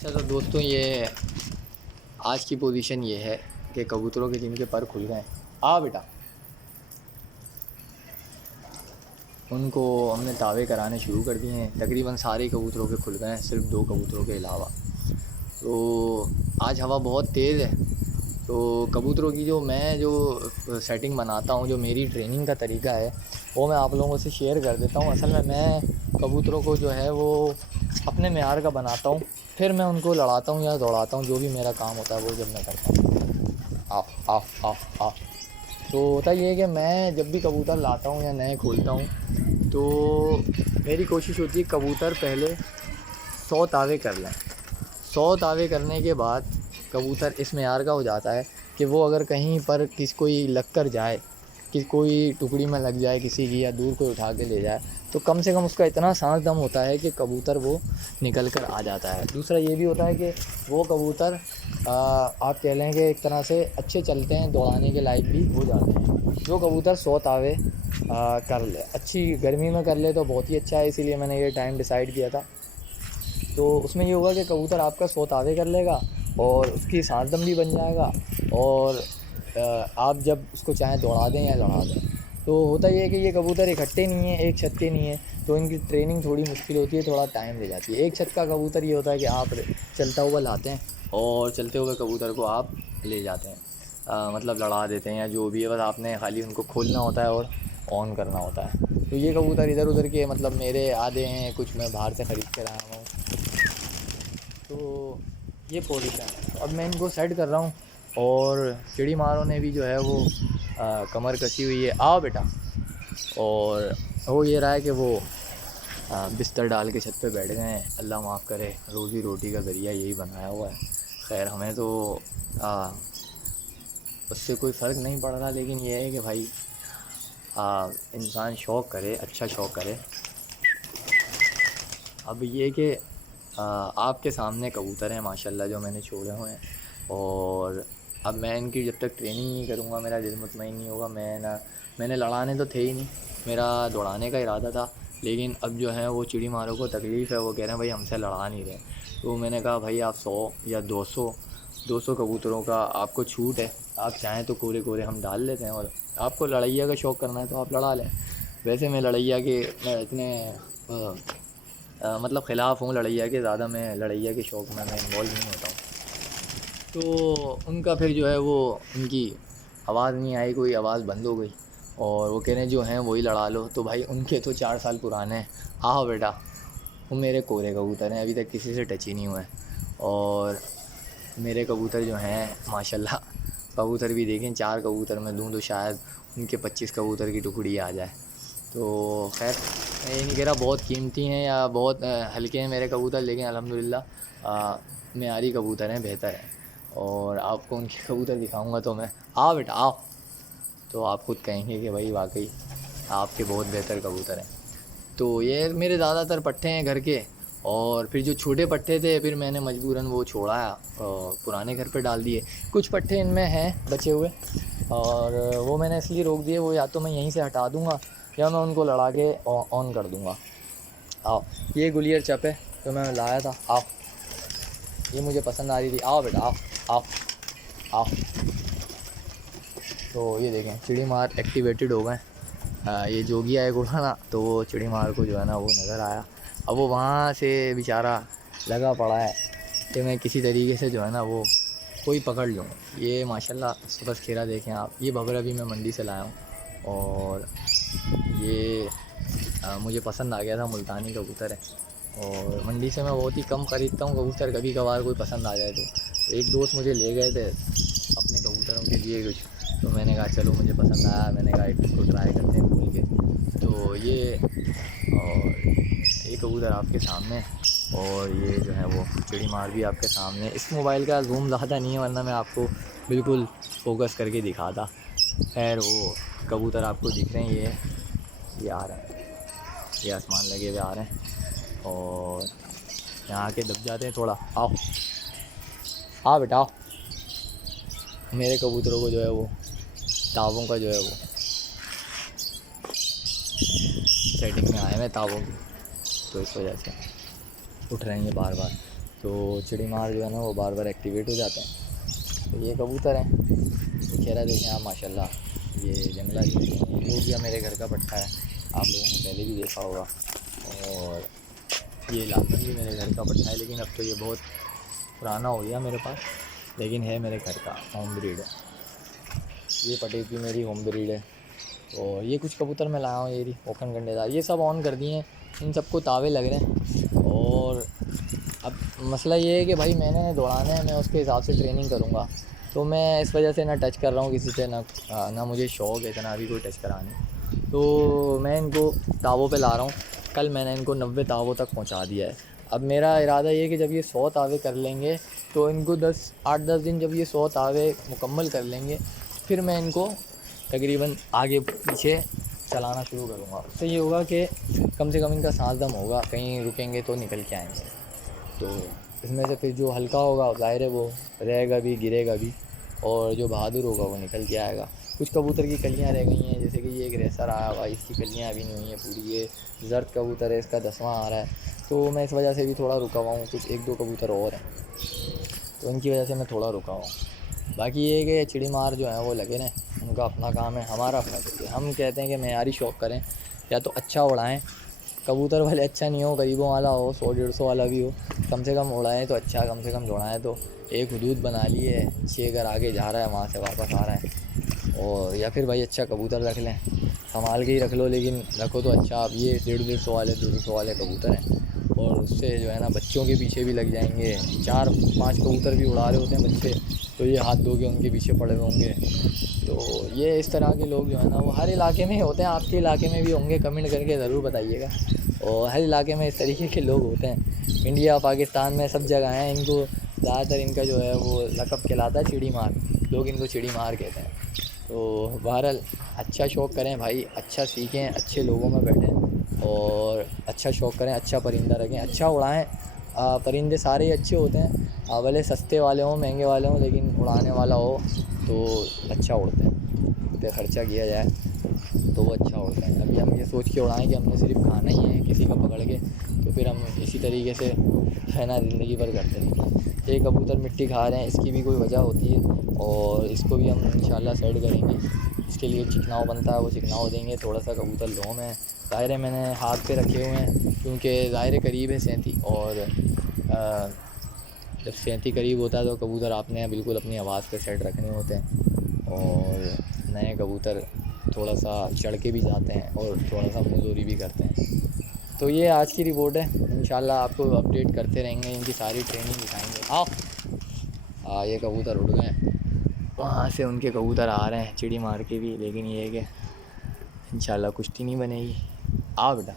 अच्छा तो दोस्तों ये आज की पोजीशन ये है कि कबूतरों के जिनके पर खुल गए, आ बेटा, उनको हमने तावे कराने शुरू कर दिए हैं। तकरीबन सारे कबूतरों के खुल गए हैं, सिर्फ 2 कबूतरों के अलावा। तो आज हवा बहुत तेज़ है, तो कबूतरों की जो सेटिंग बनाता हूँ, जो मेरी ट्रेनिंग का तरीका है, वो मैं आप लोगों से शेयर कर देता हूँ। असल में मैं कबूतरों को जो है वो अपने मेयार का बनाता हूँ, फिर मैं उनको लड़ाता हूँ या दौड़ाता हूँ, जो भी मेरा काम होता है वो जब मैं करता हूँ। आओ आओ आओ आओ। तो होता ये है कि मैं जब भी कबूतर लाता हूँ या नए खोलता हूँ, तो मेरी कोशिश होती है कबूतर पहले 100 तावे कर लें। 100 तावे करने के बाद कबूतर इस मेयार का हो जाता है कि वो अगर कहीं पर कोई लग कर जाए, कि कोई टुकड़ी में लग जाए किसी की, या दूर कोई उठा के ले जाए, तो कम से कम उसका इतना सांस दम होता है कि कबूतर वो निकल कर आ जाता है। दूसरा ये भी होता है कि वो कबूतर आप कह लें कि एक तरह से अच्छे चलते हैं, दौड़ाने के लायक भी हो जाते हैं। जो कबूतर 100 तावे कर ले, अच्छी गर्मी में कर ले तो बहुत ही अच्छा है, इसीलिए मैंने ये टाइम डिसाइड किया था। तो उसमें ये होगा कि कबूतर आपका 100 तावे कर लेगा और उसकी सांस दम भी बन जाएगा, और आप जब उसको चाहें दौड़ा दें या लड़ा दें। तो होता ये है कि ये कबूतर इकट्ठे नहीं है, एक छत के नहीं है, तो इनकी ट्रेनिंग थोड़ी मुश्किल होती है, थोड़ा टाइम ले जाती है। एक छत का कबूतर ये होता है कि आप चलता हुआ लाते हैं और चलते हुए कबूतर को आप ले जाते हैं, मतलब लड़ा देते हैं या जो भी है, बस आपने खाली उनको खोलना होता है और ऑन करना होता है। तो ये कबूतर इधर उधर के मतलब मेरे आधे हैं, कुछ मैं बाहर से ख़रीद के लाया हूँ। तो ये पोजीशन है, तो अब मैं इनको सेट कर रहा हूँ। और चिड़ी मारों ने भी जो है वो कमर कसी हुई है, आओ बेटा। और हो ये रहा है कि वो बिस्तर डाल के छत पे बैठ गए हैं। अल्लाह माफ़ करे, रोज़ी रोटी का ज़रिया यही बनाया हुआ है। खैर हमें तो उससे कोई फ़र्क नहीं पड़ रहा, लेकिन ये है कि भाई इंसान शौक़ करे, अच्छा शौक़ करे। अब ये कि आपके सामने कबूतर हैं माशाल्लाह जो मैंने छोड़े हुए हैं, और अब मैं इनकी जब तक ट्रेनिंग नहीं करूँगा मेरा दिल मुतमईन नहीं होगा। मैंने लड़ाने तो थे ही नहीं, मेरा दौड़ाने का इरादा था। लेकिन अब जो है वो चिड़ी मारों को तकलीफ़ है, वो कह रहे हैं भाई हमसे लड़ा नहीं रहे। तो मैंने कहा भाई आप 100 या 200 कबूतरों का आपको छूट है, आप चाहें तो कोरे कोरे हम डाल लेते हैं, और आपको लड़ैया का शौक़ करना है तो आप लड़ा लें। वैसे मैं लड़ैया के मैं इतने मतलब ख़िलाफ़ हूँ लड़ैया के, ज़्यादा मैं लड़ैया के शौक़ में मैं इन्वॉल्व नहीं होता हूँ। तो उनका फिर जो है वो उनकी आवाज़ नहीं आई, कोई आवाज़ बंद हो गई, और वो कह रहे हैं जो हैं वही लड़ा लो। तो भाई उनके तो 4 साल पुराने हैं। आओ बेटा, वो मेरे कोरे कबूतर हैं, अभी तक किसी से टच ही नहीं हुए। और मेरे कबूतर जो हैं माशाल्लाह, कबूतर भी देखें, 4 कबूतर मैं दूँ तो शायद उनके 25 कबूतर की टुकड़ी आ जाए। तो खैर मैं ये नहीं कह रहा बहुत कीमती हैं या बहुत हल्के हैं मेरे कबूतर, लेकिन अल्हम्दुलिल्लाह मेयारी कबूतर हैं, बेहतर हैं। और आपको उनके कबूतर दिखाऊंगा तो मैं, आओ बेटा आओ, तो आप खुद कहेंगे कि भाई वाकई आपके बहुत बेहतर कबूतर हैं। तो ये मेरे ज़्यादातर पट्ठे हैं घर के, और फिर जो छोटे पट्ठे थे फिर मैंने मजबूरन वो छोड़ा, पुराने घर पे डाल दिए। कुछ पट्ठे इनमें हैं बचे हुए, और वो मैंने इसलिए रोक दिए, वो या तो मैं यहीं से हटा दूँगा या मैं उनको लड़ा के ऑन कर दूँगा। आओ, ये गुलियर चप है जो मैं लाया था, आओ, ये मुझे पसंद आ रही थी, आओ बेटा आओ आओ आओ। तो ये देखें चिड़ी मार एक्टिवेटेड हो गए। ये जोगिया है उड़ाना, तो वो चिड़ी मार को जो है ना वो नज़र आया। अब वो वहाँ से बेचारा लगा पड़ा है कि मैं किसी तरीके से जो है ना वो कोई पकड़ लूँ। ये माशाल्लाह बस खीरा देखें आप, ये बबरा भी मैं मंडी से लाया हूँ, और ये मुझे पसंद आ गया था, मुल्तानी कबूतर है। और मंडी से मैं बहुत ही कम ख़रीदता हूँ कबूतर, कभी कभार कोई पसंद आ जाए तो। एक दोस्त मुझे ले गए थे अपने कबूतरों के लिए कुछ, तो मैंने कहा चलो मुझे पसंद आया, मैंने कहा इसको ट्राई करते हैं भूल के। तो ये और ये कबूतर आपके सामने है, और ये जो है वो चिड़ी मार भी आपके सामने। इस मोबाइल का जूम ज़्यादा नहीं है, वरना मैं आपको बिल्कुल फोकस करके दिखाता। खैर वो कबूतर आपको दिख रहे हैं, ये आ रहे हैं, ये आसमान लगे हुए आ रहे हैं, और यहाँ आके दब जाते हैं थोड़ा। आओ आओ बेटा आओ। मेरे कबूतरों को जो है वो तावों का जो है वो सेटिंग में आए हैं तावों की, तो इस वजह से उठ रहे हैं ये बार बार। तो चिड़ी मार जो है ना वो बार बार एक्टिवेट हो जाते हैं। तो ये कबूतर हैं, चेहरा देखें आप माशाल्लाह। ये जंगला जो हो गया मेरे घर का पट्टा है, आप लोगों ने पहले भी देखा होगा। और ये लालमन भी मेरे घर का पट्टा है, लेकिन अब तो ये बहुत पुराना हो गया मेरे पास, लेकिन है मेरे घर का, होम ब्रीड है। ये पटेकी मेरी होम ब्रीड है। और ये कुछ कबूतर मैं लाया हूँ, ये ओखन गंडेदार, ये सब ऑन कर दिए हैं, इन सबको तावे लग रहे हैं। और अब मसला ये है कि भाई मैंने दौड़ाना है, मैं उसके हिसाब से ट्रेनिंग करूँगा, तो मैं इस वजह से ना टच कर रहा हूँ किसी से, ना मुझे शौक़ है इतना अभी कोई टच कराने। तो मैं इनको तावों पे ला रहा हूँ। कल मैंने इनको 90 तावों तक पहुँचा दिया है। अब मेरा इरादा ये है कि जब ये 100 तावे कर लेंगे तो इनको 8-10 दिन जब ये 100 तावे मुकम्मल कर लेंगे, फिर मैं इनको तकरीबन आगे पीछे चलाना शुरू करूँगा। उससे ये होगा कि कम से कम इनका सांस दम होगा, कहीं रुकेंगे तो निकल के आएंगे। तो इसमें से फिर जो हल्का होगा ज़ाहिर है वो रहेगा भी, गिरेगा भी, और जो बहादुर होगा वो निकल के आएगा। कुछ कबूतर की कलियाँ रह गई हैं, जैसे कि ये एक रेसर आया हुआ, इसकी कलियाँ अभी नहीं हुई हैं पूरी। ये ज़र्द कबूतर है, इसका 10वां आ रहा है, तो मैं इस वजह से भी थोड़ा रुका हुआ हूँ। कुछ 1-2 कबूतर और हैं, तो इनकी वजह से मैं थोड़ा रुका हूँ। बाकी ये है कि चिड़ी मार जो है वो लगे रहें, उनका अपना काम है, हमारा अपना काम है। हम कहते हैं कि मेयारी शौक़ करें, या तो अच्छा उड़ाएं, कबूतर भले अच्छा नहीं हो, गरीबों वाला हो, 100-150 वाला भी हो, कम से कम उड़ाएं तो अच्छा, कम से कम दौड़ाएं तो। एक हदूद बना ली है, 6 घर आगे जा रहा है, वहाँ से वापस आ रहा है। और या फिर भाई अच्छा कबूतर रख लें, संभाल के ही रख लो, लेकिन रखो तो अच्छा। अब ये 150-150 वाले 200 वाले कबूतर हैं, और उससे जो है ना बच्चों के पीछे भी लग जाएंगे। 4-5 कबूतर भी उड़ा रहे होते हैं बच्चे, तो ये हाथ धो के उनके पीछे पड़े हुए होंगे। तो ये इस तरह के लोग जो है ना वो हर इलाके में होते हैं, आपके इलाके में भी होंगे, कमेंट करके ज़रूर बताइएगा। और हर इलाके में इस तरीके के लोग होते हैं, इंडिया पाकिस्तान में सब जगह हैं। इनको ज़्यादातर इनका जो है वो लक़ब कहलाता है चिड़ी मार, लोग इनको चिड़ी मार कहते हैं। तो बहरहाल अच्छा शौक़ करें भाई, अच्छा सीखें, अच्छे लोगों में बैठें और अच्छा शौक़ करें, अच्छा परिंदा रखें, अच्छा उड़ाएं। परिंदे सारे ही अच्छे होते हैं, भले सस्ते वाले हों महंगे वाले हों, लेकिन उड़ाने वाला हो तो अच्छा उड़ते हैं। पे ख़र्चा किया जाए तो वो अच्छा उड़ता है। अभी हम ये सोच के उड़ाएं कि हमने सिर्फ खाना ही है किसी का पकड़ के, तो फिर हम इसी तरीके से है ना ज़िंदगी भर करते रहेंगे। ये कबूतर मिट्टी खा रहे हैं, इसकी भी कोई वजह होती है, और इसको भी हम इंशाल्लाह सेट करेंगे। इसके लिए चिकनाव बनता है, वो चिकनाव देंगे। थोड़ा सा कबूतर लोम है, ज़ाहिर है मैंने हाथ पे रखे हुए हैं, क्योंकि ज़ाहिर करीब है 37, और जब 37 करीब होता है तो कबूतर आपने बिल्कुल अपनी आवाज़ पे सेट रखने होते हैं। और नए कबूतर थोड़ा सा चढ़ के भी जाते हैं और थोड़ा सा मुँहज़ोरी भी करते हैं। तो ये आज की रिपोर्ट है, इंशाल्लाह आपको अपडेट करते रहेंगे, इनकी सारी ट्रेनिंग दिखाएंगे। आओ ये कबूतर उड़ गए, वहाँ से उनके कबूतर आ रहे हैं चिड़ी मार के भी, लेकिन ये है कि इंशाल्लाह कुश्ती नहीं बनेगी। आओ बेटा।